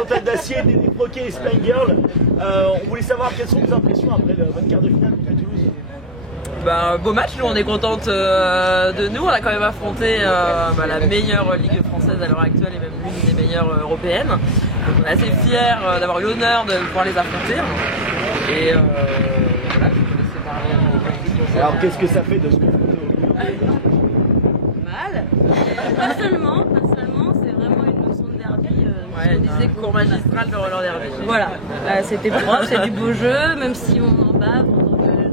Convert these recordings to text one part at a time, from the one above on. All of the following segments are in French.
Chantal Dacier, Dédé Froquet et Spine Girl. On voulait savoir quelles sont vos impressions après votre quart de finale contre Toulouse. Bah, beau match, nous on est contente de nous, on a quand même affronté la meilleure ligue française à l'heure actuelle et même l'une des meilleures européennes. Donc on est assez fiers d'avoir eu l'honneur de pouvoir les affronter. Et voilà, je vous laisse parler. Alors qu'est-ce que ça fait de se confronter Mal. Personnellement, c'est vraiment une leçon de derby. Ouais, on disait cours magistral de roller derby. Voilà, c'était propre, c'est du beau jeu, même si on en bave en tant que jammer,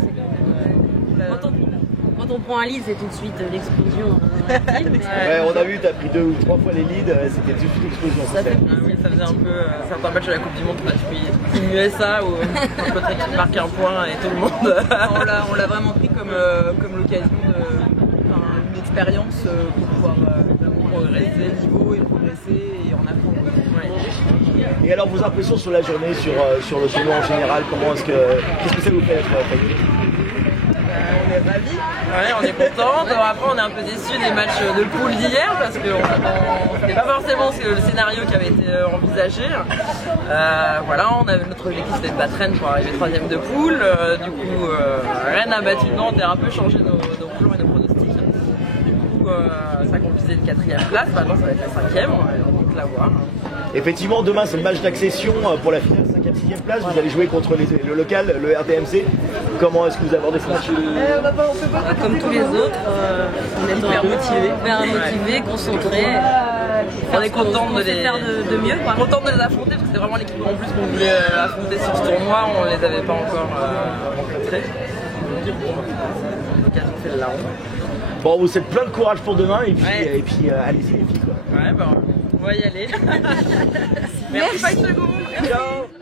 c'est quand même... Quand on prend un lead, c'est tout de suite l'explosion. Ouais, on a vu, t'as pris 2 ou 3 fois les leads, c'était tout de suite l'explosion. Ça fait oui, ça faisait un peu certains matchs de la Coupe du Monde qu'on a suivi Team USA où l'autre équipe marque un point et tout le monde. On l'a vraiment pris comme l'occasion une expérience pour pouvoir progresser le niveau et progresser et en apprendre. Ouais. Et alors vos impressions sur la journée, sur le tournoi en général, qu'est-ce que ça vous fait d'être favori? On est ravis. Ouais, on est content. Après, on est un peu déçus des matchs de poule d'hier parce qu'on n'était pas forcément le scénario qui avait été envisagé. Voilà, notre objectif c'était de battre Rennes pour arriver 3ème de poule. Du coup, Rennes a battu Nantes et a un peu changé nos plans et nos pronostics. Du coup, ça qu'on visait une 4ème place. Maintenant, ça va être la 5ème. On va la voir. Effectivement, demain c'est le match d'accession pour la finale 5ème, 6ème place. Vous allez jouer contre le local, le RTMC. Comment est-ce que vous abordez ce match? Comme tous les autres, on est hyper motivés, concentrés. On est content de faire de mieux. Content de les affronter parce que c'est vraiment l'équipe en plus qu'on voulait affronter sur ce tournoi. On les avait pas encore rencontrés. L'occasion fait le larron. Bon, vous êtes plein de courage pour demain et puis allez-y les filles quoi. Ouais, bah, on va y aller. Merci. 5 secondes. Ciao.